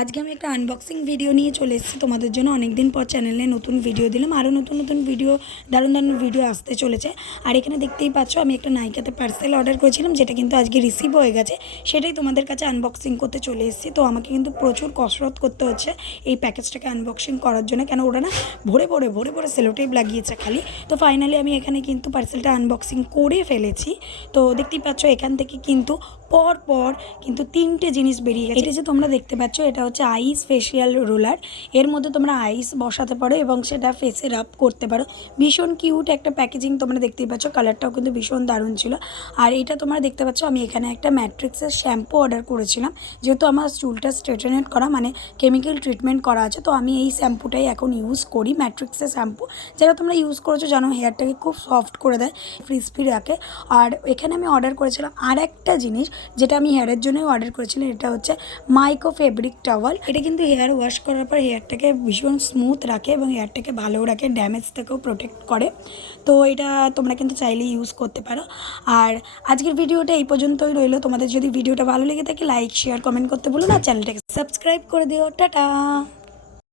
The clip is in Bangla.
আজকে আমি একটা আনবক্সিং ভিডিও নিয়ে চলে এসেছি তোমাদের জন্য। অনেক দিন পর চ্যানেলে নতুন ভিডিও দিলাম, আরও নতুন নতুন ভিডিও, দারুণ দারুণ ভিডিও আসতে চলেছে। আর এখানে দেখতেই পাচ্ছ আমি একটা নাইকাতে পার্সেল অর্ডার করেছিলাম, যেটা কিন্তু আজকে রিসিভ হয়ে গেছে। সেটাই তোমাদের কাছে আনবক্সিং করতে চলে এসেছি। তো আমাকে কিন্তু প্রচুর কসরত করতে হচ্ছে এই প্যাকেজটাকে আনবক্সিং করার জন্য, কেন ওরা না ভরে ভরে সেলোটেপ লাগিয়েছে খালি। তো ফাইনালি আমি এখানে কিন্তু পার্সেলটা আনবক্সিং করে ফেলেছি। তো দেখতেই পাচ্ছ এখান থেকে কিন্তু পর কিন্তু তিনটে জিনিস বেরিয়ে গেছে। এটা যে তোমরা দেখতে পাচ্ছ এটা হচ্ছে আইস ফেসিয়াল রোলার। এর মধ্যে তোমরা আইস বসাতে পারো এবং সেটা ফেসে রাব করতে পারো। ভীষণ কিউট একটা প্যাকেজিং তোমরা দেখতেই পাচ্ছ, কালারটাও কিন্তু ভীষণ দারুণ ছিল। আর এটা তোমরা দেখতে পাচ্ছ আমি এখানে একটা ম্যাট্রিক্সের শ্যাম্পু অর্ডার করেছিলাম, যেহেতু আমার চুলটা স্ট্রেটেনেট করা মানে কেমিক্যাল ট্রিটমেন্ট করা আছে। তো আমি এই শ্যাম্পুটাই এখন ইউজ করি, ম্যাট্রিক্সের শ্যাম্পু। যারা তোমরা ইউজ করেছো জানো হেয়ারটাকে খুব সফট করে দেয়, ক্রিস্পি রাখে। আর এখানে আমি অর্ডার করেছিলাম আর একটা জিনিস, যেটা আমি হেয়ারের জন্যই অর্ডার করেছিলাম। এটা হচ্ছে মাইক্রো ফেব্রিক টাওয়াল। এটা কিন্তু হেয়ার ওয়াশ করার পর হেয়ারটাকে ভীষণ স্মুথ রাখে এবং হেয়ারটাকে ভালো রাখে, ড্যামেজ থেকেও প্রোটেক্ট করে। তো এটা তোমরা কিন্তু চাইলে ইউজ করতে পারো। আর আজকের ভিডিওটা এই পর্যন্তই রইলো। তোমাদের যদি ভিডিওটা ভালো লেগে থাকে লাইক শেয়ার কমেন্ট করতে ভুলো না, চ্যানেলটাকে সাবস্ক্রাইব করে দিও। টাটা।